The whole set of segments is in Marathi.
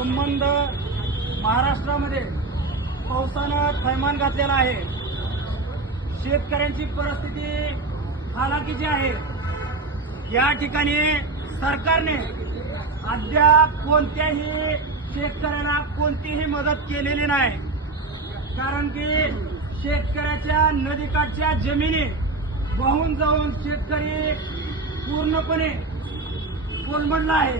संबंध महाराष्ट्रामध्ये पावसानं थैमान घातलेला आहे। शेतकऱ्यांची परिस्थिती हालाकीची आहे। या ठिकाणी सरकारने अद्याप कोणत्याही शेतकऱ्यांना कोणतीही मदत केलेली नाही। कारण की शेतकऱ्याच्या नदीकाठच्या जमिनी वाहून जाऊन शेतकरी पूर्णपणे कोलमडला आहे।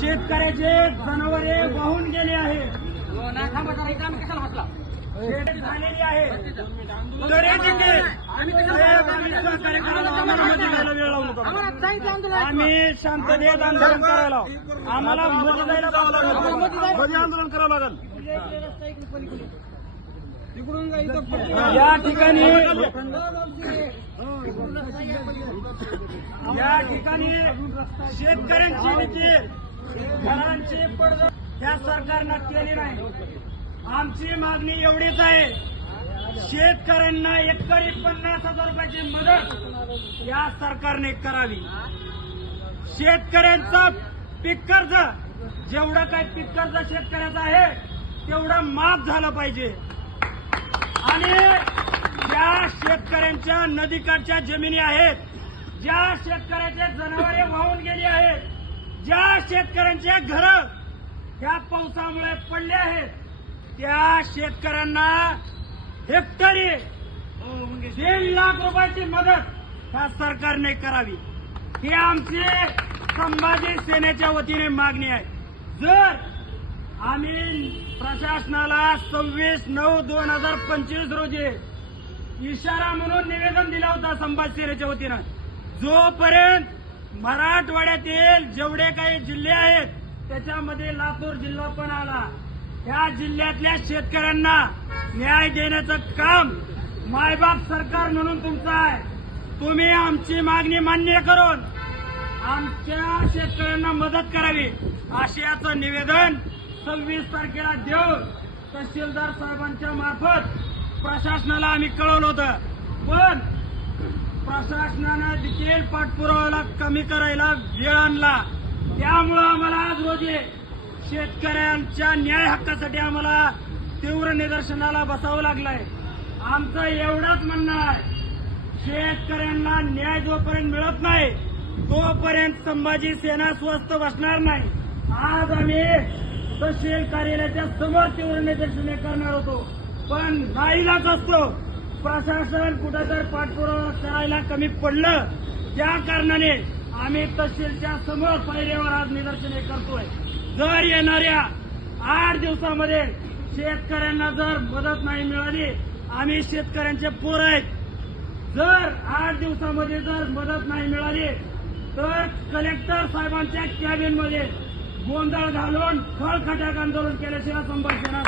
शेतकऱ्याचे जनावरे वाहून गेले आहेत, झालेली आहे। तरी देखील आम्ही शांततेत आंदोलन करायला, आम्हाला मध्ये आंदोलन करावं लागेल। या ठिकाणी शेतकऱ्यांची नीती घरांची पडझड या सरकारनं केली नाही। आमची मागणी एवढीच आहे, शेतकऱ्यांना एकरी 50,000 रुपयाची मदत या सरकारने करावी। शेतकऱ्यांचा पीक कर्ज जेवढं काही पीक कर्ज शेतकऱ्याचं आहे तेवढं माफ झालं पाहिजे। आणि ज्या शेतकऱ्यांच्या नदीकाठच्या जमिनी आहेत, ज्या शेतकऱ्याचे जनावरे वाहून गेली आहेत, ज्या शेतकऱ्यांचे घरं ह्या पावसामुळे पडले आहेत, त्या शेतकऱ्यांना हेक्टरी 1.5 लाख रुपयाची मदत ह्या सरकारने करावी, ही आमची संभाजी सेनेच्या वतीने मागणी आहे। जर आम्ही प्रशासनाला 26/9/2025 रोजी इशारा म्हणून निवेदन दिलं होतं संभाजी सेनेच्या वतीनं, जोपर्यंत मराठवाड्यातील जेवढे काही जिल्हे आहेत त्याच्यामध्ये लातूर जिल्हा पण आला, त्या जिल्ह्यातल्या शेतकऱ्यांना न्याय देण्याचं काम मायबाप सरकार म्हणून तुमचं आहे। तुम्ही आमची मागणी मान्य करून आमच्या शेतकऱ्यांना मदत करावी, आशयाचं निवेदन 26 तारखेला देऊन तहसीलदार साहेबांच्या मार्फत प्रशासनाला आम्ही कळवलं होतं, पण प्रशासनानं देखील पाठपुरावाला कमी करायला वेळ आणला। त्यामुळं आम्हाला आज रोजी शेतकऱ्यांच्या न्याय हक्कासाठी आम्हाला तीव्र निदर्शनाला बसावं लागलंय। आमचं एवढंच म्हणणं आहे, शेतकऱ्यांना न्याय जोपर्यंत मिळत नाही तोपर्यंत संभाजी सेना स्वस्थ बसणार नाही। आज आम्ही तहसील कार्यालयाच्या समोर तीव्र निदर्शने करणार होतो, पण नाईलाज असतो, प्रशासन कुठेतरी पाठपुरावा करायला कमी पडलं, त्या कारणाने आम्ही तहसीलच्या समोर पायऱ्यावर आज निदर्शने करतोय। जर येणाऱ्या 8 दिवसामध्ये शेतकऱ्यांना जर मदत नाही मिळाली, आम्ही शेतकऱ्यांचे पोर आहेत, जर 8 दिवसामध्ये जर मदत नाही मिळाली तर कलेक्टर साहेबांच्या कॅबिनमध्ये गोंधळ घालून खळखटाक आंदोलन केल्याशिवाय संभाजी सेना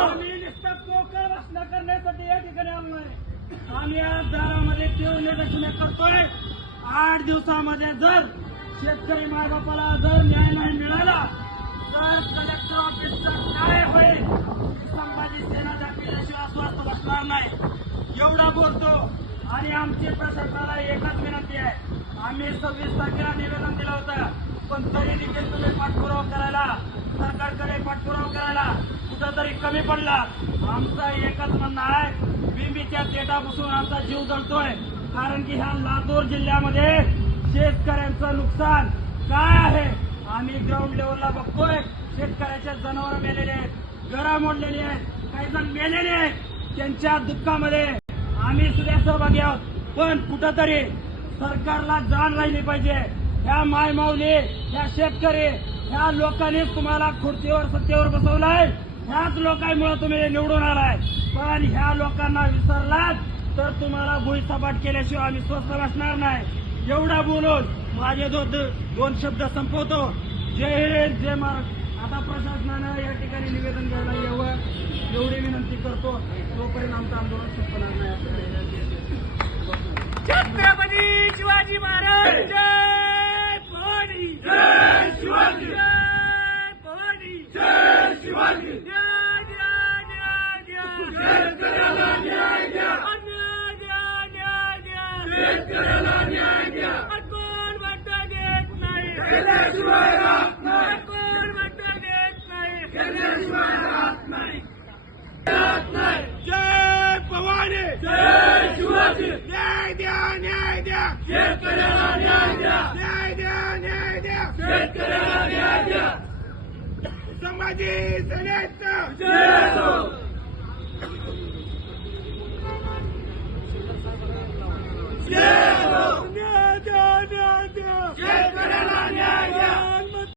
आम्ही नुसतं पोकळ भाषण करण्यासाठी या ठिकाणी आलो नाही। आम्ही आज दारामध्ये तीव्र निदर्शने करतोय। 8 दिवसामध्ये जर शेतकरी मायबापाला जर न्याय नाही मिळाला तर कलेक्टर ऑफिसचं काय होईल, संभाजी सेना केल्याशिवाय स्वस्थ बसणार नाही, एवढा बोलतो। आणि आमची प्रशासनाला एकच विनंती आहे, आम्ही 26 तारखेला निवेदन दिलं होतं, पण तरी देखील तुम्ही पाठपुरावा करायला, सरकारकडे पाठपुरावा करायला कुठंतरी कमी पडला। आमचं एकच म्हणणं आहे, बिंबीच्या देठापासून आमचा जीव जळतोय, कारण की ह्या लातूर जिल्ह्यामध्ये शेतकऱ्यांचं नुकसान काय आहे आम्ही ग्राउंड लेवलला बघतोय। शेतकऱ्याचे जनावर मेलेले आहेत, घरं मोडलेली आहेत, काही जण मेलेले आहेत, त्यांच्या दुःखामध्ये आम्ही सुद्धा सहभागी आहोत, पण कुठंतरी सरकारला जाण राहिली पाहिजे। ह्या मायमाऊली, ह्या शेतकरी, ह्या लोकांनीच तुम्हाला खुर्चीवर सत्तेवर बसवलाय, ह्याच लोकांमुळे तुम्ही निवडून आलाय, पण ह्या लोकांना विसरलात तर तुम्हाला भुईसपाट केल्याशिवाय आम्ही स्वस्थ बसणार नाही। एवढा बोलून माझे दोन शब्द संपवतो। जय हिंद, जय महाराष्ट्र। आता प्रशासनानं या ठिकाणी निवेदन घ्यायला यावं एवढी विनंती करतो, तोपर्यंत आमचं आंदोलन संपणार नाही। छत्रपती शिवाजी महाराज जय भवानी, जय शिवाजी, जय भवानी, जय शिवाजी, जय जय जय जय शेतकऱ्याला न्याय द्या, अन्याय द्या, न्याय द्या, शेतकऱ्याला न्याय द्या। केल्याशिवाय राहत नाही. कोण मतदान देत नाही. केल्याशिवाय राहत नाही. जय भवानी, जय शिवाजी. न्याय द्या, न्याय द्या, शेतकऱ्याला न्याय द्या. न्याय द्या, न्याय द्या, शेतकऱ्याला न्याय द्या. संभाजी सेनेचा जय हो.